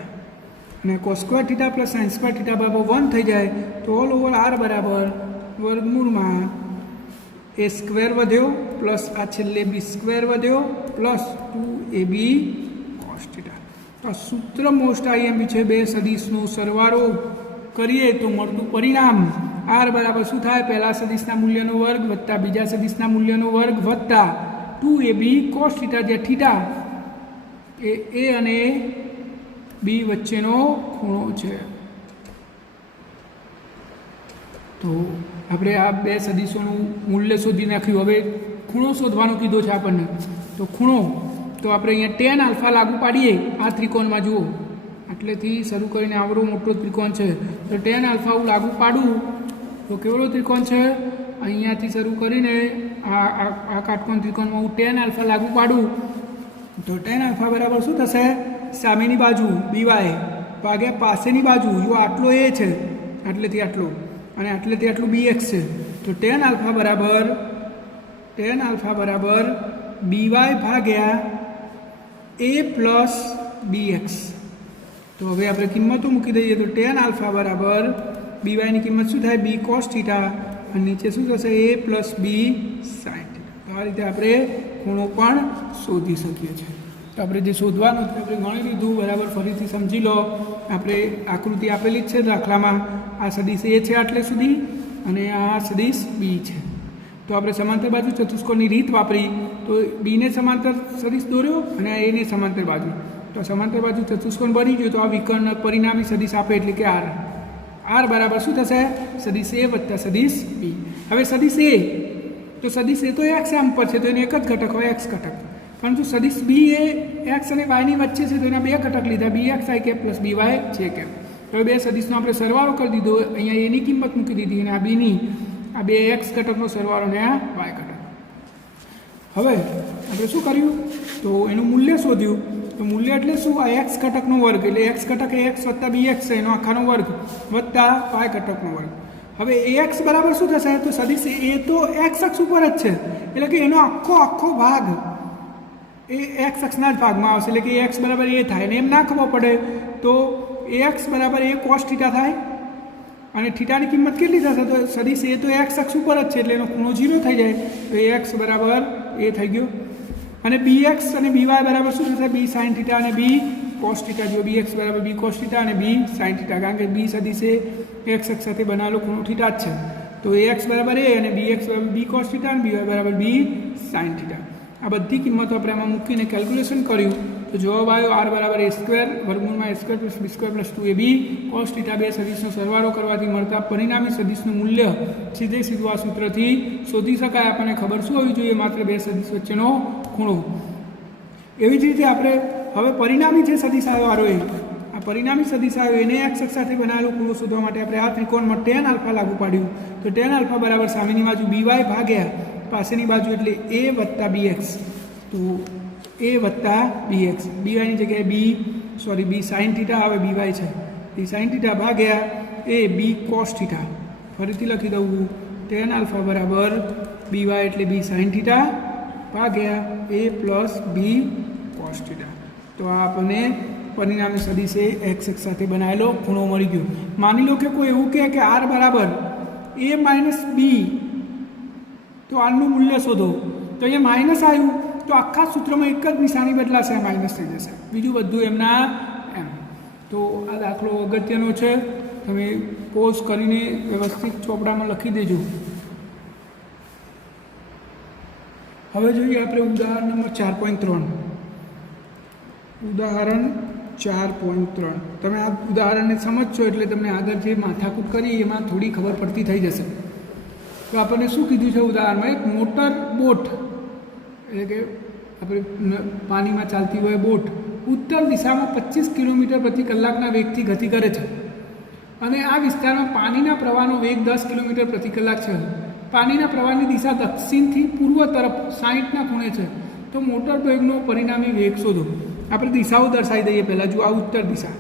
અને cos square theta plus sine square theta બરાબર 1 થઈ જાય તો ઓલ ઓવર આર બરાબર વર્ગમૂળમાં એ સ્ક્વેર વધ્યો પ્લસ આ છેલ્લે બી સ્ક્વેર વધ્યો પ્લસ 2ab cos થીટા। તો સૂત્ર મોસ્ટ આઈએમપી છે, બે સદિશનો સરવાળો કરીએ તો મળતું પરિણામ આર બરાબર શું થાય, પહેલા સદિશના મૂલ્યનો વર્ગ વત્તા બીજા સદિશના મૂલ્યનો વર્ગ વત્તા 2ab cos થીટા, જે થીટા એ અને બી વચ્ચેનો ખૂણો છે। તો આપણે આ બે સદિશોનું મૂલ્ય શોધી નાખ્યું। હવે ખૂણો શોધવાનું કીધો છે આપણને, તો ખૂણો તો આપણે અહીંયા ટેન આલ્ફા લાગુ પાડીએ આ ત્રિકોણમાં। જુઓ આટલેથી શરૂ કરીને આવડો મોટો ત્રિકોણ છે, તો ટેન આલ્ફા હું લાગુ પાડું તો કેવડો ત્રિકોણ છે, અહીંયાથી શરૂ કરીને આ કાટકોણ ત્રિકોણમાં હું ટેન આલ્ફા લાગુ પાડું તો ટેન આલ્ફા બરાબર શું થશે, સામેની બાજુ બીવાય ભાગ્યા પાસેની બાજુ, જો આટલો એ છે આટલેથી આટલો અને આટલેથી આટલું બી એક્સ છે, તો ટેન આલ્ફા બરાબર બીવાય ભાગ્યા એ પ્લસ બી એક્સ। તો હવે આપણે કિંમતો મૂકી દઈએ તો ટેન આલ્ફા બરાબર બીવાયની કિંમત શું થાય, બી કોસ થીટા અને નીચે શું થશે એ પ્લસ બી સાઇન થીટા। તો આ રીતે આપણે ખૂણો પણ શોધી શકીએ છીએ। તો આપણે જે શોધવાનું છે આપણે ગણી લીધું બરાબર, ફરીથી સમજી લો। આપણે આકૃતિ આપેલી જ છે દાખલામાં, આ સદિશ એ છે આટલે સુધી અને આ સદિશ બી છે। તો આપણે સમાંતર બાજુ ચતુષ્કોણની રીત વાપરી તો બીને સમાંતર સદિશ દોર્યો અને એને સમાંતર બાજુ, તો સમાંતર બાજુ ચતુષ્કોણ બની ગયું તો આ વિકર્ણ પરિણામી સદિશ આપે એટલે કે આર બરાબર શું થશે, સદિશ એ વત્તા સદિશ બી। હવે સદિશ એ તો એક્સ એમ પર છે તો એનો એક જ ઘટક હોય એક્સ ઘટક, પરંતુ સદિશ બી એ એક્સ અને વાયની વચ્ચે છે તો એના બે ઘટક લીધા, B X I cap plus B Y J cap. તો બે સદિશનો આપણે સરવાળો કરી દીધો, અહીંયા એની કિંમત મૂકી દીધી અને આ બીની, આ બે એક્સ ઘટકનો સરવાળો ને આ વાય ઘટક। હવે આપણે શું કર્યું તો એનું મૂલ્ય શોધ્યું, તો મૂલ્ય એટલે શું, આ એક્સ ઘટકનો વર્ગ એટલે એક્સ ઘટક એ એક્સ વત્તા બી એક્સ છે એનો આખાનો વર્ગ વત્તા વાય ઘટકનો વર્ગ। હવે એ એક્સ બરાબર શું થશે, તો સદિશ એ તો એક્સ અક્ષ ઉપર જ છે એટલે કે એનો આખો ભાગ એ એક્સ અક્ષના જ ભાગમાં આવશે એટલે કે એક્સ બરાબર એ થાય ને એમ ના ખબર પડે તો એ એક્સ બરાબર એ કોસ થીટા થાય અને થીટાની કિંમત કેટલી થશે, તો સદિશ એ તો એક્સ અક્ષ ઉપર જ છે એટલે એનો ખૂણો 0 થઈ જાય તો એ એક્સ બરાબર એ થઈ ગયો। અને બી એક્સ અને બી વાય બરાબર શું થશે, બી સાઇન થીટા અને બી કોસ થીટા। જો બી એક્સ બરાબર બી કોસ થીટા અને બી સાઇન થીટા, કારણ કે બી સદિશ એ એક્સ અક્ષ સાથે બનાવેલો ખૂણો થીટા જ છે તો એ એક્સ બરાબર એ અને બી એક્સ બરાબર બી કોસ થીટા અને બી વાય બરાબર બી સાઇન થીટા। આ બધી કિંમતો આપણે આમાં મૂકીને કેલ્ક્યુલેશન કર્યું તો જવાબ આવ્યો આર બરાબર એ સ્ક્વેર વર્ગમૂળમાં A square plus B square plus 2ab cos theta. બે સદિશનો સરવાળો કરવાથી મળતા પરિણામી સદિશનું મૂલ્ય સીધું આ સૂત્રથી શોધી શકાય। આપણને ખબર શું હોવી જોઈએ, માત્ર બે સદિશ વચ્ચેનો ખૂણો। એવી જ રીતે આપણે હવે પરિણામી જે સદિશ આવ્યો આ પરિણામી સદિશ આવ્યો એને એક્સ અક્ષ સાથે બનાવેલો ખૂણો શોધવા માટે આપણે આ ત્રિકોણમાં ટેન આલ્ફા લાગુ પાડ્યું તો ટેન આલ્ફા બરાબર સામેની બાજુ બીવાય ભાગ્યા પાસેની બાજુ એટલે એ વત્તા બી એક્સ, તો એ વત્તા બી એક્સ, બીવાયની જગ્યાએ બી સાઇન થીટા આવે બીવાય છે, બી સાઇન થીટા ભાગ્યા એ બી કોસ થીટા। ફરીથી લખી દઉં ટેન આલ્ફા બરાબર બીવાય એટલે બી સાઇન થીટા ભાગ્યા એ પ્લસ બી કોસ થીટા। તો આ આપણને પરિણામી સદિશે એક્સ અક્ષ સાથે બનાવેલો ખૂણો મળી ગયો। માની લો કે કોઈ એવું કહે કે આર બરાબર એ માઇનસ બી, તો આરનું મૂલ્ય શોધો, તો અહીંયા માઇનસ આવ્યું તો આખા સૂત્રમાં એક જ નિશાની બદલાશે, માઇનસ થઈ જશે, બીજું બધું એમના એમ। તો આ દાખલો અગત્યનો છે, તમે પોઝ કરીને વ્યવસ્થિત ચોપડામાં લખી દેજો। હવે જોઈએ આપણે ઉદાહરણ નંબર 4.3। ઉદાહરણ 4.3 તમે આ ઉદાહરણને સમજશો એટલે તમને આગળ જે માથાકૂટ કરી એમાં થોડી ખબર પડતી થઈ જશે। તો આપણને શું કીધું છે ઉદાહરણમાં, એક મોટર બોટ એટલે કે આપણે પાણીમાં ચાલતી હોય બોટ ઉત્તર દિશામાં 25 કિલોમીટર પ્રતિ કલાકના વેગથી ગતિ કરે છે અને આ વિસ્તારમાં પાણીના પ્રવાહનો વેગ 10 કિલોમીટર પ્રતિ કલાક છે। પાણીના પ્રવાહની દિશા દક્ષિણથી પૂર્વ તરફ 60ના ખૂણે છે તો મોટર વેગનો પરિણામી વેગ શોધો. આપણે દિશાઓ દર્શાવી દઈએ પહેલાં. જો આ ઉત્તર દિશા,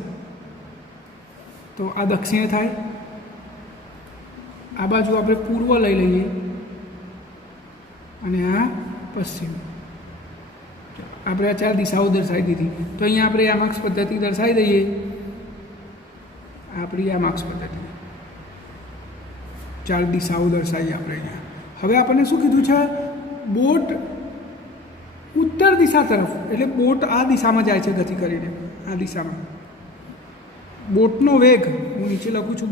તો આ દક્ષિણ થાય. આ બાજુ આપણે પૂર્વ લઈ લઈએ અને આ પશ્ચિમ. આપણે આ 4 દિશાઓ દર્શાવી દીધી. તો અહીંયા આપણે આ માર્ક્સ પદ્ધતિ દર્શાવી દઈએ. આપણી આ માર્ક્સ પદ્ધતિ 4 દિશાઓ દર્શાવી આપણે અહીંયા. હવે આપણને શું કીધું છે? બોટ ઉત્તર દિશા તરફ, એટલે બોટ આ દિશામાં જાય છે ગતિ કરીને, આ દિશામાં. બોટનો વેગ, હું નીચે લખું છું,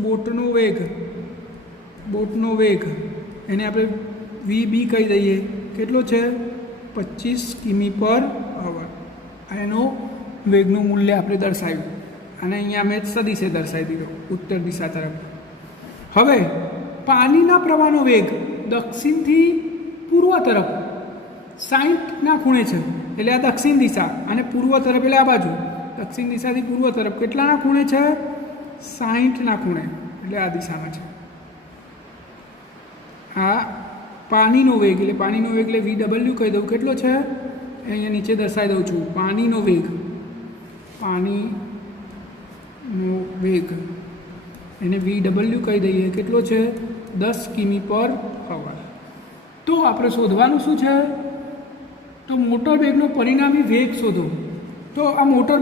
બોટનો વેગ એને આપણે VB કહી દઈએ. કેટલો છે? 25 કિમી/h. આ એનો વેગનું મૂલ્ય આપણે દર્શાવ્યું અને અહીંયા મેં સદિશે દર્શાવી દીધો ઉત્તર દિશા તરફ. હવે પાણીના પ્રવાહનો વેગ દક્ષિણથી પૂર્વ તરફ 60ના ખૂણે છે, એટલે આ દક્ષિણ દિશા, અને પૂર્વ તરફ એટલે આ બાજુ. દક્ષિણ દિશાથી પૂર્વ તરફ કેટલાના ખૂણે છે? 60ના ખૂણે, એટલે આ દિશામાં છે. આ પાણીનો વેગ, એટલે પાણીનો વેગ એટલે VW કહી દઉં. કેટલો છે? અહીંયા નીચે દર્શાવી દઉં છું. પાણીનો વેગ એને VW કહી દઈએ. કેટલો છે? 10 કિમી/h. તો આપણે શોધવાનું શું છે? તો મોટર વેગનો પરિણામી વેગ શોધો. તો આ મોટર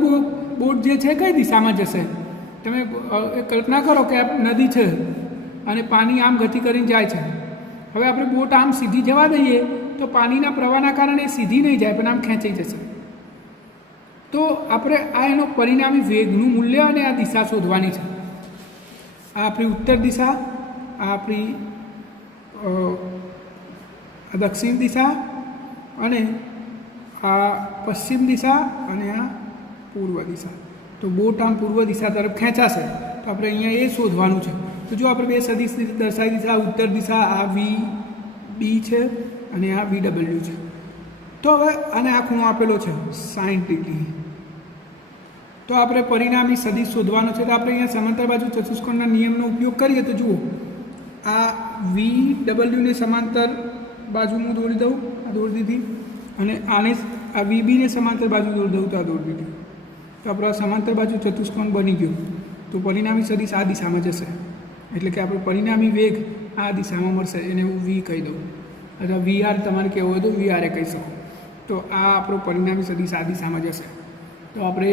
બોટ જે છે કઈ દિશામાં જશે? તમે કલ્પના કરો કે આ નદી છે અને પાણી આમ ગતિ કરીને જાય છે. હવે આપણે બોટ આમ સીધી જવા દઈએ તો પાણીના પ્રવાહના કારણે સીધી નહીં જાય, પણ આમ ખેંચાઈ જશે. તો આપણે આ એનો પરિણામી વેગનું મૂલ્ય અને આ દિશા શોધવાની છે. આ આપણી ઉત્તર દિશા, આ આપણી દક્ષિણ દિશા, અને આ પશ્ચિમ દિશા, અને આ પૂર્વ દિશા. તો બોટ આમ પૂર્વ દિશા તરફ ખેંચાશે તો આપણે અહીંયા એ શોધવાનું છે. તો જો આપણે 2 સદિશ દર્શાવી દીધા. આ ઉત્તર દિશા, આ VB છે અને આ VW છે. તો હવે આને આ ખૂણો આપેલો છે 60 ડિગ્રી. તો આપણે પરિણામી સદિશ શોધવાનો છે. તો આપણે અહીંયા સમાંતર બાજુ ચતુષ્કોણના નિયમનો ઉપયોગ કરીએ તો જુઓ, આ VW ને સમાંતર બાજુ હું દોરી દઉં, આ દોરી દીધી, અને આને આ VB ને સમાંતર બાજુ દોરી દઉં તો આ દોરી દીધી. તો આપણો સમાંતર બાજુ ચતુષ્કોણ બની ગયો. તો પરિણામી સદિશ આ દિશામાં જશે, એટલે કે આપણો પરિણામી વેગ આ દિશામાં મળશે. એને હું V કહી દઉં, અથવા VR તમારે કહેવું હોય તો VR કહી શકો. તો આ આપણો પરિણામી સદિશ આ દિશામાં જશે. તો આપણે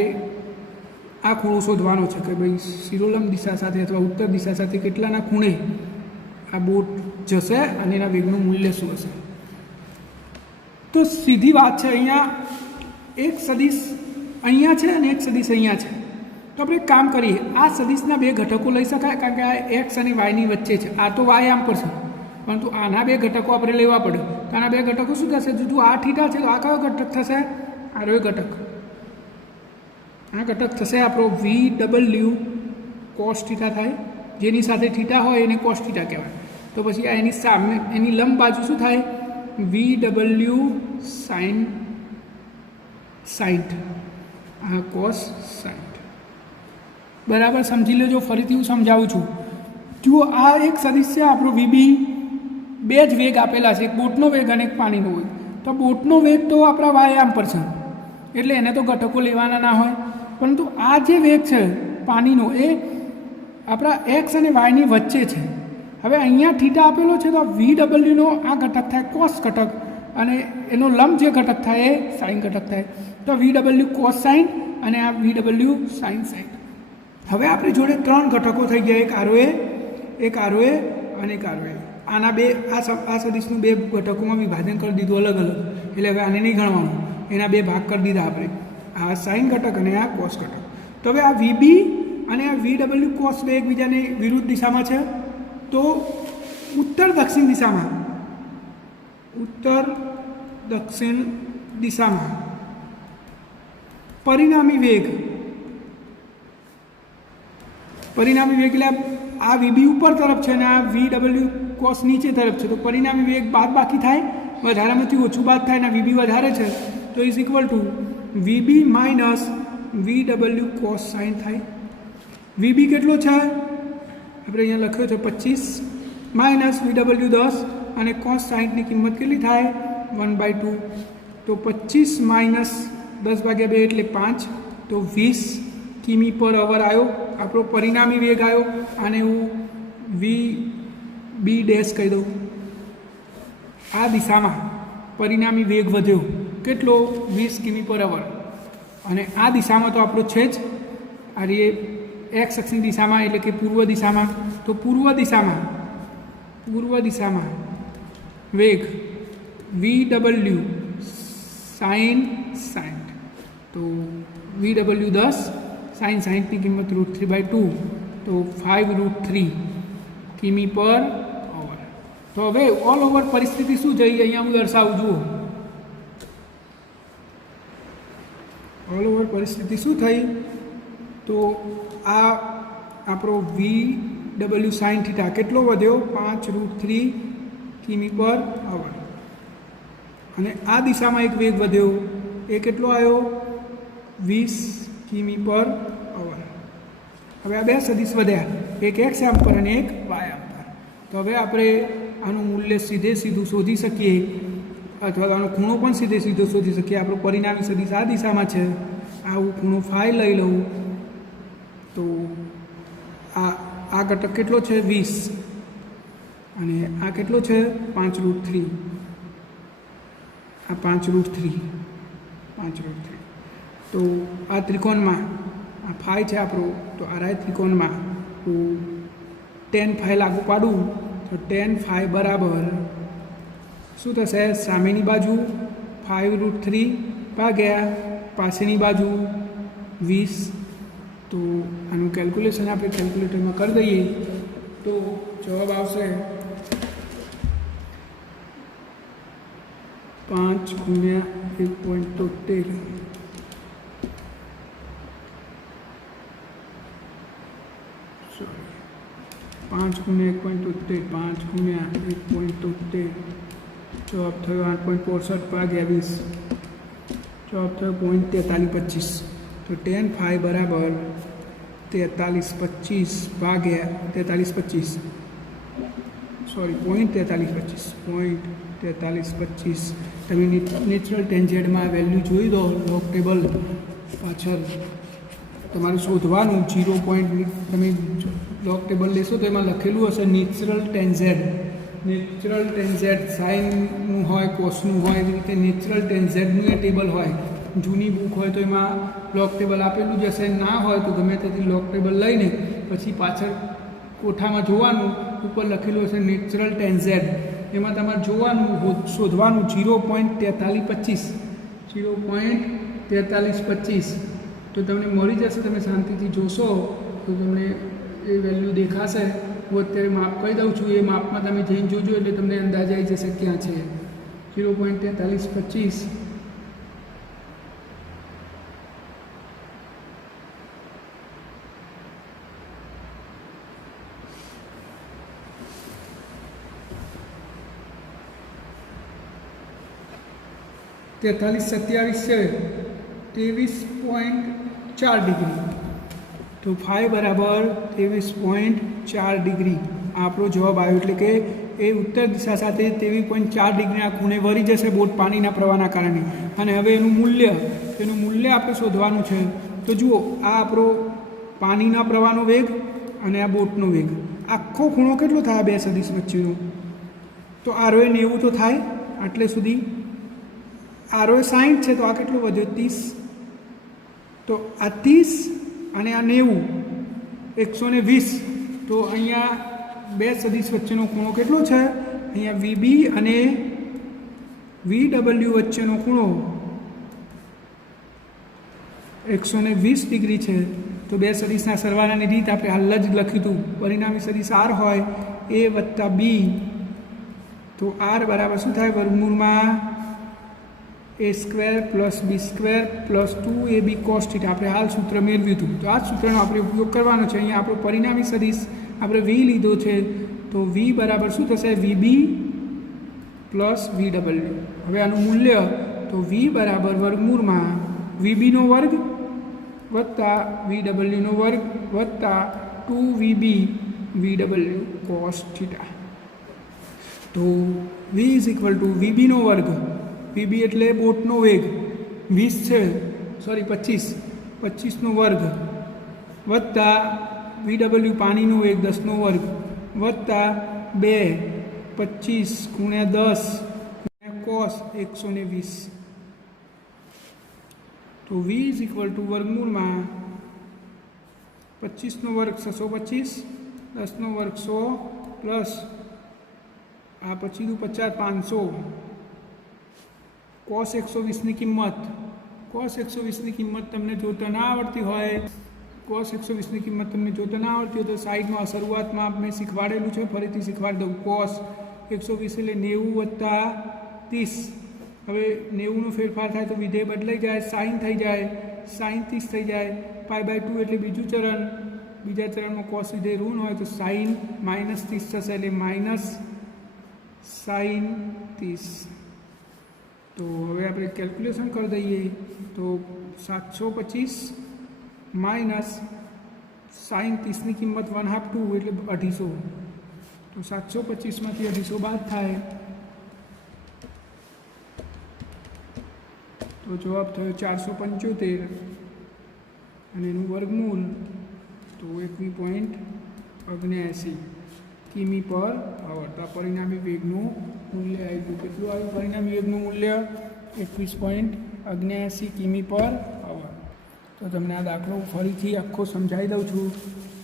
આ ખૂણો શોધવાનો છે કે ભાઈ શિરોલંબ દિશા સાથે અથવા ઉત્તર દિશા સાથે કેટલાના ખૂણે આ બોટ જશે અને એના વેગનું મૂલ્ય શું હશે. તો સીધી વાત છે. અહીંયા એક સદિશ અહીંયા છે અને એક સદિશ અહીંયા છે. તો આપણે એક કામ કરીએ, આ સદિશના 2 ઘટકો લઈ શકાય, કારણ કે આ X અને Yની વચ્ચે છે. આ તો Y આમ પર છે, પરંતુ આના 2 ઘટકો આપણે લેવા પડે. તો આના 2 ઘટકો શું થશે? જો આ થીટા છે તો આ કયો ઘટક થશે? આ રહ્યો ઘટક. આ ઘટક થશે આપણો VW cos થીટા થાય. જેની સાથે થીટા હોય એને cos થીટા કહેવાય. તો પછી આ એની સામે એની લંબ બાજુ શું થાય? VW sin 60. આ cos 60. બરાબર સમજી લેજો. ફરીથી હું સમજાવું છું. જુઓ, આ એક સદિશ છે આપણો VB. 2 જ વેગ આપેલા છે, એક બોટનો વેગ અને એક પાણીનો વેગ. તો બોટનો વેગ તો આપણા y આમ પર છે, એટલે એને તો ઘટકો લેવાના ના હોય. પરંતુ આ જે વેગ છે પાણીનો, એ આપણા X અને Yની વચ્ચે છે. હવે અહીંયા થીટા આપેલો છે, તો VWનો આ ઘટક થાય cos ઘટક, અને એનો લંબ જે ઘટક થાય એ sin ઘટક થાય. તો VW cos sin અને આ VW sin 60. હવે આપણી જોડે 3 ઘટકો થઈ ગયા, એક ROA, એક ROA અને એક ROA. આના 2 આ સદિશનું 2 ઘટકોમાં વિભાજન કરી દીધું અલગ અલગ. એટલે હવે આને નહીં ગણવાનું, એના 2 ભાગ કરી દીધા આપણે, આ sin ઘટક અને આ cos ઘટક. તો હવે આ VB અને આ VW cos 2 એકબીજાની વિરુદ્ધ દિશામાં છે. તો ઉત્તર દક્ષિણ દિશામાં પરિણામી વેગ એટલે આ VB ઉપર તરફ છે અને આ VW cos નીચે તરફ છે. તો પરિણામી વેગ બાદ બાકી થાય, વધારામાંથી ઓછું બાદ થાય, અને VB વધારે છે તો is equal two VB minus VW cos sin થાય. VB કેટલો છે? આપણે અહીંયા લખ્યો છે 25 માઇનસ VW 10, અને cos 60ની કિંમત કેટલી થાય 1/2 તો 25 માઇનસ 10/2 એટલે 5 તો 20 કિમી પર અવર આવ્યો આપણો પરિણામી વેગ આવ્યો આને હું વી ડેશ કહી દઉં આ દિશામાં પરિણામી વેગ વધ્યો કેટલો 20 કિમી પર અવર અને આ દિશામાં તો આપણો છે જ આ રે એક્સ અક્ષની દિશામાં એટલે કે પૂર્વ દિશામાં તો પૂર્વ દિશામાં વેગ VW sin 60 તો VW 10 sin 60ની કિંમત √3/2 તો 5√3 કિમી પર અવર તો હવે ઓલ ઓવર પરિસ્થિતિ શું થઈ અહીંયા હું દર્શાવું જુઓ ઓલ ઓવર પરિસ્થિતિ શું થઈ તો આ આપણો VW sin θ કેટલો વધ્યો 5√3 કિમી પર અવર અને આ દિશામાં એક વેગ વધ્યો એ કેટલો આવ્યો 20 કિમી પર અવર હવે આ બે સદિશ વધ્યા એક x આમ પર અને એક y આમ પર તો હવે આપણે આનું મૂલ્ય સીધું શોધી શકીએ અથવા આનો ખૂણો પણ સીધો શોધી શકીએ આપણો પરિણામી સદિશ આ દિશામાં છે આવું ખૂણો ફાઈ લઈ લઉં તો આ ઘટક કેટલો છે 20 અને આ કેટલો છે 5√3 આ 5√3 તો આ ત્રિકોણમાં આ ફાઈ છે આપણો તો આ રાય ત્રિકોણમાં હું tan ફાઈ લાગુ પાડું તો tan ફાઈ બરાબર શું થશે સામેની બાજુ 5√3 ભાગ્યા પાછળની બાજુ 20 તો આનું કેલ્ક્યુલેશન આપણે કેલ્ક્યુલેટરમાં કરી દઈએ તો જવાબ આવશે 5 ગુણ્યા 1.73 5 ગુણ્યા 1.73 5 ગુણ્યા 1.73 જવાબ થયો 8.65 ભાગ્યા 20 જવાબ થયો 0.4325 તો tan ફાઈ બરાબર 4325 ભાગ્યા 0.4325 તમે નેચરલ ટેન્જેન્ટમાં વેલ્યુ જોઈ દો લોગ ટેબલ પાછળ તમારે શોધવાનું 0. તમે લોગ ટેબલ લેશો તો એમાં લખેલું હશે નેચરલ ટેન્જેન્ટ સાઇનનું હોય કોસનું હોય એવી રીતે નેચરલ ટેન્જેન્ટનું એ ટેબલ હોય જૂની બુક હોય તો એમાં લોગ ટેબલ આપેલું જ હશે ના હોય તો ગમે ત્યાંથી લોગ ટેબલ લઈને પછી પાછળ કોઠામાં જોવાનું ઉપર લખેલું હશે નેચરલ ટેન્જેન્ટ એમાં તમારે જોવાનું શોધવાનું 0.4325 તો તમને મળી જશે તમે શાંતિથી જોશો તો તમને એ વેલ્યુ દેખાશે હું અત્યારે માપ કહી દઉં છું એ માપમાં તમે જઈને જોજો એટલે તમને અંદાજ આવી જશે ક્યાં છે 0.4325 4327 છે 23.4 ડિગ્રી તો ફાઈ બરાબર 23.4 ડિગ્રી આપણો જવાબ આવ્યો એટલે કે એ ઉત્તર દિશા સાથે 23.4 ડિગ્રીના ખૂણે વળી જશે બોટ પાણીના પ્રવાહના કારણે અને હવે એનું મૂલ્ય આપણે શોધવાનું છે તો જુઓ આ આપણો પાણીના પ્રવાહનો વેગ અને આ બોટનો વેગ આખો ખૂણો કેટલો થાય બે સદિશ વચ્ચેનો તો આરોએ 90 તો થાય આટલે સુધી આરોએ 60 છે તો આ કેટલો વધ્યો 30 તો આ 30 અને આ 90 120 તો અહીંયા બે સદિશ વચ્ચેનો ખૂણો કેટલો છે અહીંયા VB અને VW વચ્ચેનો ખૂણો 120 ડિગ્રી છે તો બે સદિશના સરવાળાની રીત આપણે હાલ જ લખ્યું હતું પરિણામી સદિશ R હોય A વત્તા B તો R બરાબર શું થાય વર્ગમૂળમાં A² + B² + 2AB cos θ આપણે હાલ સૂત્ર મેળવ્યું હતું તો આ સૂત્રનો આપણે ઉપયોગ કરવાનો છે અહીંયા આપણો પરિણામી સદિશ આપણે V લીધો છે તો V બરાબર શું થશે VB + VW હવે આનું મૂલ્ય તો V બરાબર વર્ગમૂળમાં VBનો વર્ગ વત્તા VWનો વર્ગ વત્તા 2VB VW cos θ તો v ઇઝ ઇક્વલ ટુ વીબીનો વર્ગ, વીબી એટલે બોટનો વેગ 20 છે, સોરી 25નો વર્ગ વત્તા વીડબલ્યુ પાણીનો વેગ 10નો વર્ગ વત્તા 2 25 ગુણ્યા 10 ગુણ્યા કોસ 120. તો v ઇઝ ઇક્વલ ટુ વર્ગમૂળમાં 25નો વર્ગ 625, 10નો વર્ગ 100 પ્લસ આ પછીનું 50 500 કોસ 120ની કિંમત. કોસ 120ની કિંમત તમને જોતા ના આવડતી હોય, કોસ 120ની કિંમત તમને જોતા ના આવડતી હોય તો સાઈડમાં શરૂઆતમાં મેં શીખવાડેલું છે, ફરીથી શીખવાડી દઉં. કોસ 120 એટલે 90 વત્તા 30. હવે 90નો ફેરફાર થાય તો વિધેય બદલાઈ જાય, સાઈન થઈ જાય, સાઈન 30 થઈ જાય. π/2 એટલે બીજું ચરણ, બીજા ચરણમાં કોસ વિધેય ઋણ હોય તો સાઈન -30 થશે એટલે માઇનસ સાઈન 30. તો હવે આપણે કેલ્ક્યુલેશન કરી દઈએ તો 725 માઇનસ સાઈન 30ની કિંમત 1/2 એટલે 250. તો 725માંથી 250 બાદ થાય તો જવાબ થયો 475 અને એનું વર્ગમૂળ તો 21.79 કિમી પર અવર. તો આ પરિણામી વેગનું મૂલ્ય આવી ગયું. કેટલું આવ્યું પરિણામી વેગનું મૂલ્ય? 21.79 કિમી પર અવર. તો તમને આ દાખલો ફરીથી આખો સમજાવી દઉં છું.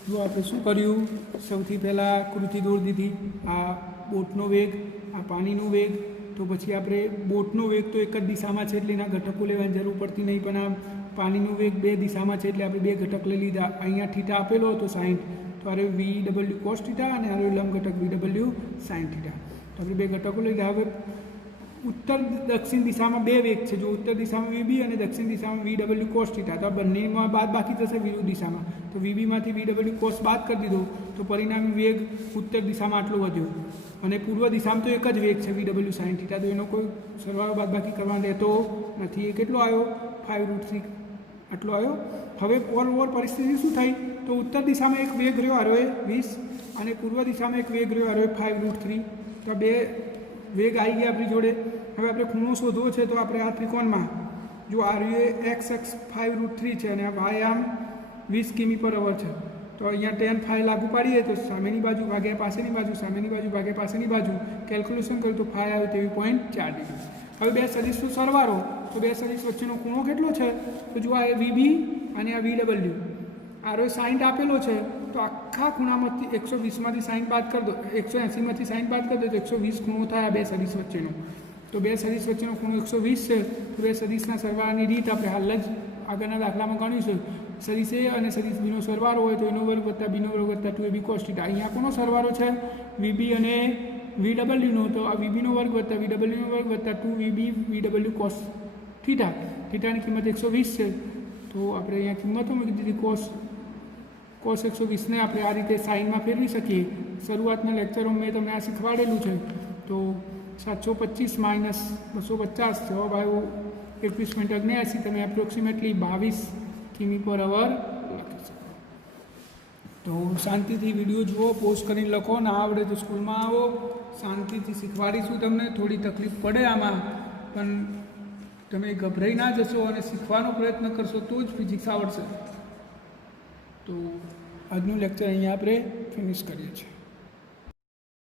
જો આપણે શું કર્યું, સૌથી પહેલાં આકૃતિ દોરી દીધી, આ બોટનો વેગ, આ પાણીનો વેગ. તો પછી આપણે બોટનો વેગ તો એક જ દિશામાં છે એટલે એના ઘટકો લેવાની જરૂર પડતી નહીં, પણ આ પાણીનો વેગ 2 દિશામાં છે એટલે આપણે 2 ઘટક લઈ લીધા. અહીંયા થીટા આપેલો હતો 60, તો આ VW cos થીટા અને આ લંબ ઘટક VW sin થીટા. તો આપણે 2 ઘટકો લઈ લીધા. હવે ઉત્તર દક્ષિણ દિશામાં 2 વેગ છે. જો ઉત્તર દિશામાં VB અને દક્ષિણ દિશામાં VW cos થીટા, તો આ બંનેમાં બાદ બાકી થશે વિરુદ્ધ દિશામાં. તો VBમાંથી VW cos બાદ કરી દીધો તો પરિણામી વેગ ઉત્તર દિશામાં આટલો વધ્યો અને પૂર્વ દિશામાં તો એક જ વેગ છે VW sin થીટા, તો એનો કોઈ સરવાળો બાદ બાકી કરવાનો રહેતો નથી. એ કેટલો આવ્યો? 5√3 આટલો આવ્યો. હવે ઓવર પરિસ્થિતિ શું થઈ? તો ઉત્તર દિશામાં એક વેગ રહ્યો આરોએ 20 અને પૂર્વ દિશામાં એક વેગ રહ્યો આરોએ 5√3. તો 2 વેગ આવી ગયા આપણી જોડે. હવે આપણે ખૂણો શોધવો છે તો આપણે આ ત્રિકોણમાં જો આ x અક્ષ 5√3 છે અને આ y આમ 20 કિમી પર અવર છે, તો અહીંયા tan phi લાગુ પાડીએ તો સામેની બાજુ ભાગ્યા પાસેની બાજુ, સામેની બાજુ ભાગ્યા પાસેની બાજુ કેલ્ક્યુલેશન કર્યું તો phi આવ્યો 23.4 ડિગ્રી. હવે 2 સદિશનો સરવાળો, તો 2 સદિશ વચ્ચેનો ખૂણો કેટલો છે? તો જો આ VB અને આ VW, આ સાઈન આપેલો છે તો આખા ખૂણામાંથી 120માંથી સાઈન બાદ કરી દો, 180માંથી સાઈન બાદ કરી દો તો 120 ખૂણો થાય આ 2 સદિશ વચ્ચેનો. તો 2 સદિશ વચ્ચેનો ખૂણો 120 છે. તો 2 સદિશના સરવાળાની રીત આપણે હાલ જ આગળના દાખલામાં ગણીશું. સદિશ A અને સદિશ Bનો સરવાળો હોય તો એનો વર્ગ વત્તા બીનો વર્ગ વત્તા 2AB cos થીટા. અહીંયા કોનો સરવાળો છે? VB અને VWનો. તો આ VBનો વર્ગ વત્તા VWનો વર્ગ વત્તા 2VB VW cos થીટા. થીટાની કિંમત 120 છે. તો આપણે અહીંયા કિંમતો મૂકી દીધી. cos 120ને આપણે આ રીતે સાઈનમાં ફેરવી શકીએ. શરૂઆતના લેક્ચરોમાં મેં તમને આ શીખવાડેલું છે. તો 725 માઇનસ 250 જવાબ આવ્યો 21.79. તમે એપ્રોક્સિમેટલી 22 કિમી પર અવર લખી શકો. તો શાંતિથી વિડીયો જુઓ, પોઝ કરીને લખો. ના આવડે તો સ્કૂલમાં આવો, શાંતિથી શીખવાડીશું તમને. થોડી તકલીફ પડે આમાં, પણ તમે ગભરાઈ ના જશો અને શીખવાનો પ્રયત્ન કરશો તો જ ફિઝિક્સ આવડશે. તો આજનું લેક્ચર અહીંયા આપણે ફિનિશ કરીએ છીએ.